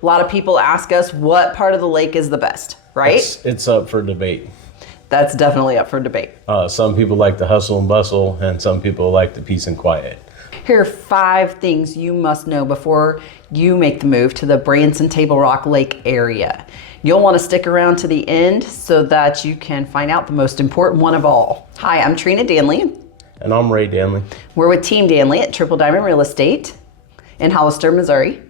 A lot of people ask us what part of the lake is the best, right? It's up for debate. That's definitely up for debate. Some people like the hustle and bustle, and some people like the peace and quiet. Here are 5 things you must know before you make the move to the Branson Table Rock Lake area. You'll want to stick around to the end so that you can find out the most important one of all. Hi, I'm Trina Danley. And I'm Ray Danley. We're with Team Danley at Triple Diamond Real Estate in Hollister, Missouri.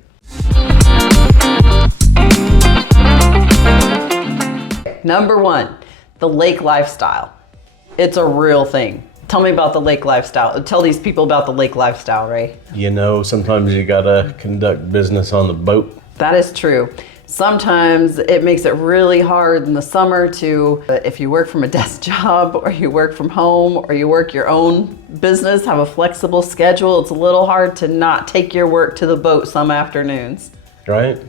Number 1, the lake lifestyle. It's a real thing. Tell me about the lake lifestyle. Tell these people about the lake lifestyle, Ray. You know, sometimes you gotta conduct business on the boat. That is true. Sometimes it makes it really hard in the summer to, if you work from a desk job or you work from home or you work your own business, have a flexible schedule, it's a little hard to not take your work to the boat some afternoons. Right?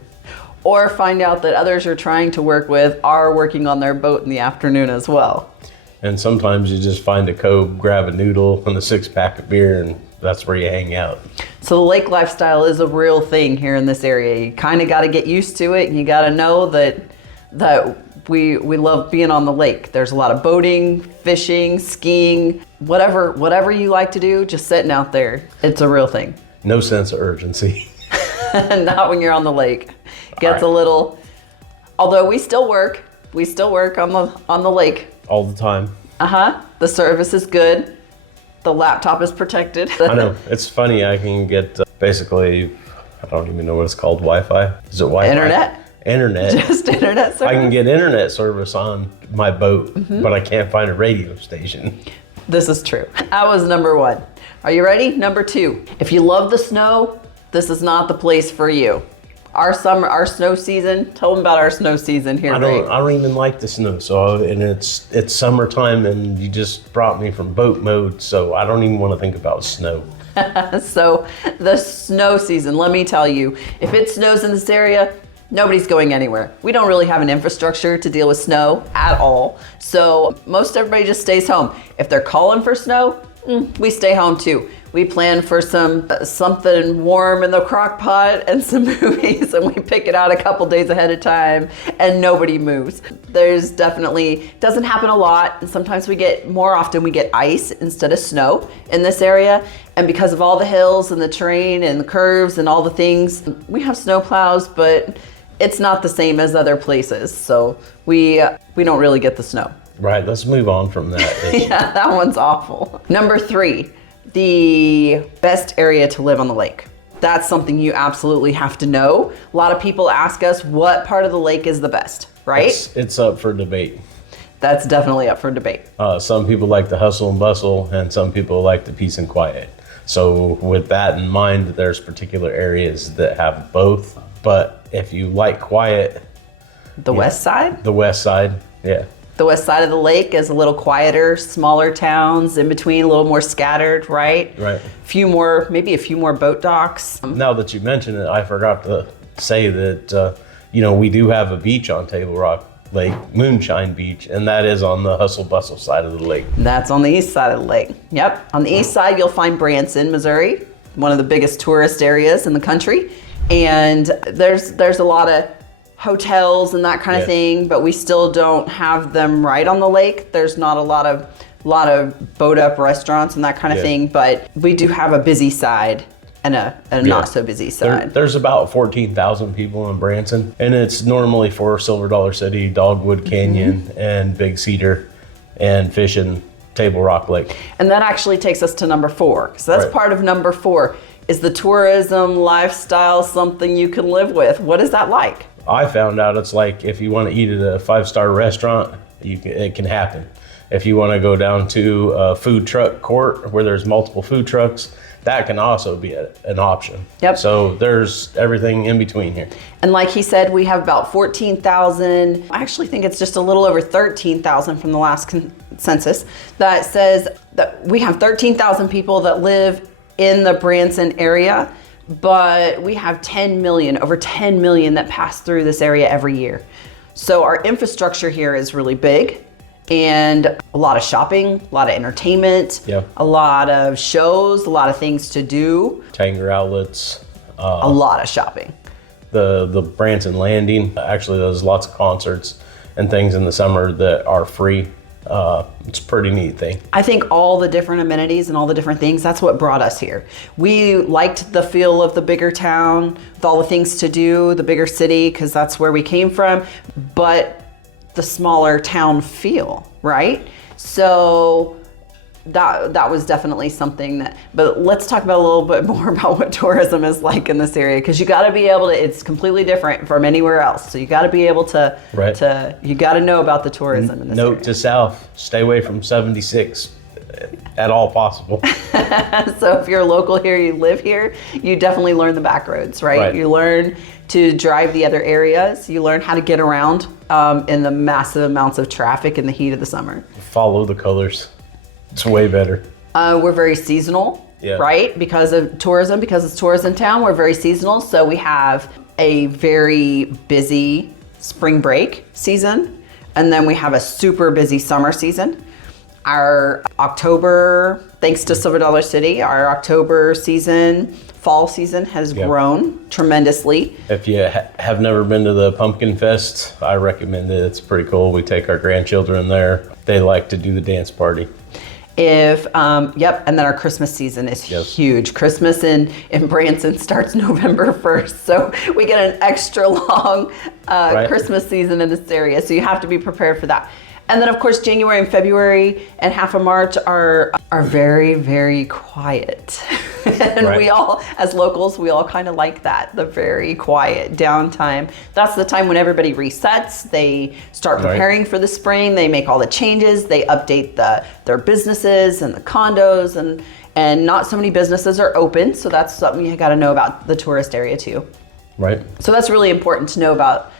Or find out that others you're trying to work with are working on their boat in the afternoon as well. And sometimes you just find a cove, grab a noodle and a 6-pack of beer, and that's where you hang out. So the lake lifestyle is a real thing here in this area. You kind of got to get used to it, and you got to know that we love being on the lake. There's a lot of boating, fishing, skiing, whatever you like to do, just sitting out there. It's a real thing. No sense of urgency. Not when you're on the lake. Gets a little, although we still work on the lake. All the time. The service is good. The laptop is protected. I know. It's funny. I can get basically, I don't even know what it's called. Wi-Fi? Is it Wi-Fi? Internet. Just internet service? I can get internet service on my boat, but I can't find a radio station. This is true. That was number 1. Are you ready? Number 2. If you love the snow, this is not the place for you. Our snow season. Tell them about our snow season here. I don't even like the snow. And it's summertime, and you just brought me from boat mode, so I don't even want to think about snow. So the snow season, let me tell you, if it snows in this area, nobody's going anywhere. We don't really have an infrastructure to deal with snow at all. So most everybody just stays home. If they're calling for snow, we stay home too. We plan for something warm in the crock pot and some movies, and we pick it out a couple days ahead of time, and nobody moves. There's definitely, doesn't happen a lot, and sometimes more often we get ice instead of snow in this area. And because of all the hills and the terrain and the curves and all the things, we have snow plows, but it's not the same as other places. So we don't really get the snow. Right, let's move on from that issue. Yeah, that one's awful. Number 3. The best area to live on the lake. That's something you absolutely have to know. A lot of people ask us what part of the lake is the best, right? It's up for debate. That's definitely up for debate. Some people like the hustle and bustle, and some people like the peace and quiet. So with that in mind, there's particular areas that have both. But if you like quiet, the west side? The west side, yeah. The west side of the lake is a little quieter, smaller towns in between, a little more scattered, right? Right. Maybe a few more boat docks. Now that you mention it, I forgot to say that, we do have a beach on Table Rock Lake, Moonshine Beach, and that is on the hustle bustle side of the lake. That's on the east side of the lake. Yep. On the east side, you'll find Branson, Missouri, one of the biggest tourist areas in the country. And there's a lot of hotels and that kind of thing, but we still don't have them right on the lake. There's not a lot of boat up restaurants and that kind of thing, but we do have a busy side and a not so busy side. There's about 14,000 people in Branson, and it's normally for Silver Dollar City, Dogwood Canyon, and Big Cedar, and fishing Table Rock Lake. And that actually takes us to number 4. So that's part of number 4. Is the tourism lifestyle something you can live with? What is that like? I found out it's like if you want to eat at a 5-star restaurant, it can happen. If you want to go down to a food truck court where there's multiple food trucks, that can also be an option. Yep. So there's everything in between here. And like he said, we have about 14,000. I actually think it's just a little over 13,000 from the last census that says that we have 13,000 people that live in the Branson area, but we have over 10 million that pass through this area every year. So our infrastructure here is really big, and a lot of shopping, a lot of entertainment, a lot of shows, a lot of things to do. Tanger outlets. A lot of shopping. The Branson Landing actually does lots of concerts and things in the summer that are free. It's a pretty neat thing. I think all the different amenities and all the different things, that's what brought us here. We liked the feel of the bigger town, with all the things to do, the bigger city, because that's where we came from, but the smaller town feel, right? So that was definitely something that, but let's talk about a little bit more about what tourism is like in this area, because you got to be able to, it's completely different from anywhere else. So you got to be able to, you got to know about the tourism in this area. Note to self, stay away from 76 at all possible. So if you're local here, you live here, you definitely learn the back roads, right? You learn to drive the other areas. You learn how to get around in the massive amounts of traffic in the heat of the summer. Follow the colors. It's way better. We're very seasonal, right? Because of tourism, because it's tourism town, we're very seasonal. So we have a very busy spring break season, and then we have a super busy summer season. Our October, thanks to Silver Dollar City, our October season, fall season has grown tremendously. If you have never been to the Pumpkin Fest, I recommend it. It's pretty cool. We take our grandchildren there. They like to do the dance party. And then our Christmas season is huge. Christmas in Branson starts November 1st, so we get an extra long Christmas season in this area, so you have to be prepared for that. And then of course January and February and half of March are very, very quiet. And we all, as locals, we all kind of like that, the very quiet downtime. That's the time when everybody resets, they start preparing for the spring, they make all the changes, they update their businesses and the condos, and not so many businesses are open, so that's something you got to know about the tourist area too. Right. So that's really important to know about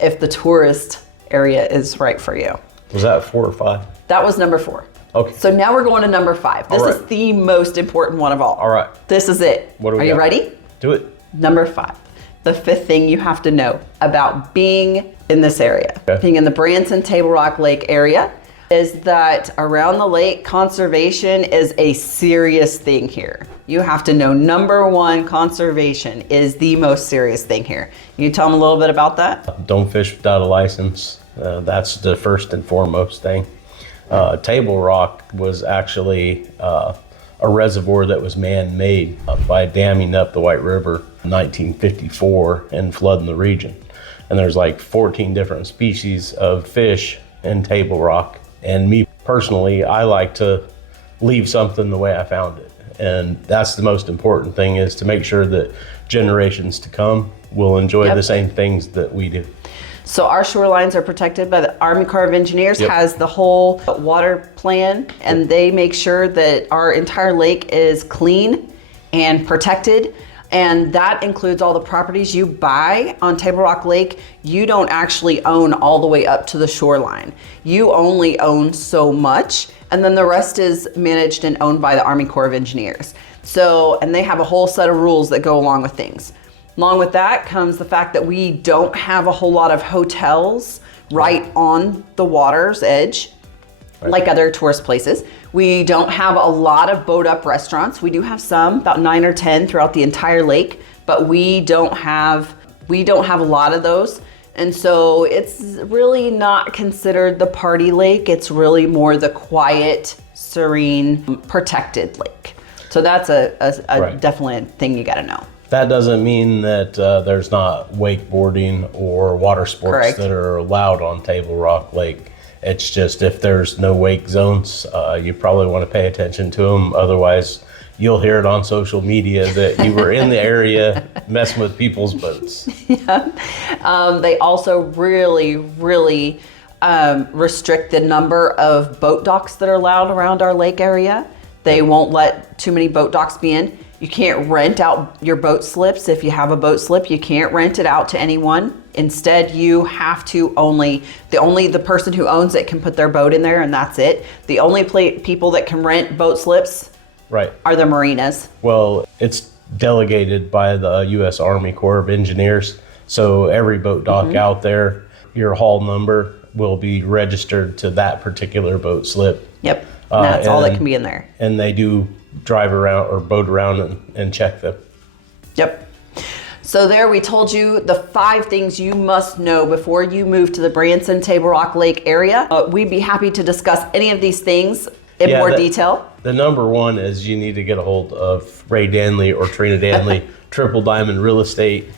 if the tourist area is right for you. Was that 4 or 5? That was number 4. Okay. So now we're going to number 5. This is the most important one of all. All right. This is it. What do we Are you ready? Do it. Number 5. The 5th thing you have to know about being in this area, being in the Branson Table Rock Lake area, is that around the lake, conservation is a serious thing here. You have to know, number 1, conservation is the most serious thing here. Can you tell them a little bit about that? Don't fish without a license. That's the first and foremost thing. Table Rock was actually a reservoir that was man-made by damming up the White River in 1954 and flooding the region. And there's like 14 different species of fish in Table Rock. And me personally, I like to leave something the way I found it. And that's the most important thing, is to make sure that generations to come will enjoy the same things that we do. So our shorelines are protected by the Army Corps of Engineers, has the whole water plan, and they make sure that our entire lake is clean and protected. And that includes all the properties you buy on Table Rock Lake. You don't actually own all the way up to the shoreline. You only own so much, and then the rest is managed and owned by the Army Corps of Engineers. So, and they have a whole set of rules that go along with things. Along with that comes the fact that we don't have a whole lot of hotels right on the water's edge, like other tourist places. We don't have a lot of boat up restaurants. We do have some, about 9 or 10 throughout the entire lake, but we don't have a lot of those. And so it's really not considered the party lake. It's really more the quiet, serene, protected lake. So that's a definitely thing you got to know. That doesn't mean that there's not wakeboarding or water sports that are allowed on Table Rock Lake. It's just, if there's no wake zones, you probably want to pay attention to them. Otherwise, you'll hear it on social media that you were in the area messing with people's boats. They also really restrict the number of boat docks that are allowed around our lake area. They won't let too many boat docks be in. You can't rent out your boat slips. If you have a boat slip, you can't rent it out to anyone. Instead, you have to the person who owns it can put their boat in there, and that's it. The only people that can rent boat slips are the marinas. Well, it's delegated by the U.S. Army Corps of Engineers. So every boat dock out there, your hull number will be registered to that particular boat slip. Yep, and that's all that can be in there. And they do drive around or boat around and check them. Yep. So there we told you the 5 things you must know before you move to the Branson Table Rock Lake area. We'd be happy to discuss any of these things in more detail. The number one is you need to get a hold of Ray Danley or Trina Danley, Triple Diamond Real Estate,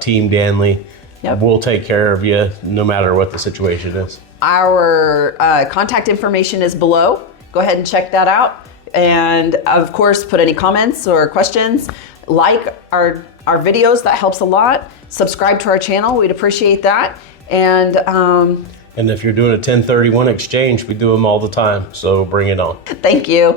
Team Danley. Yep. We'll take care of you no matter what the situation is. Our contact information is below. Go ahead and check that out. And of course, put any comments or questions. Like our videos, that helps a lot. Subscribe to our channel, we'd appreciate that. And if you're doing a 1031 exchange, we do them all the time, so bring it on. Thank you.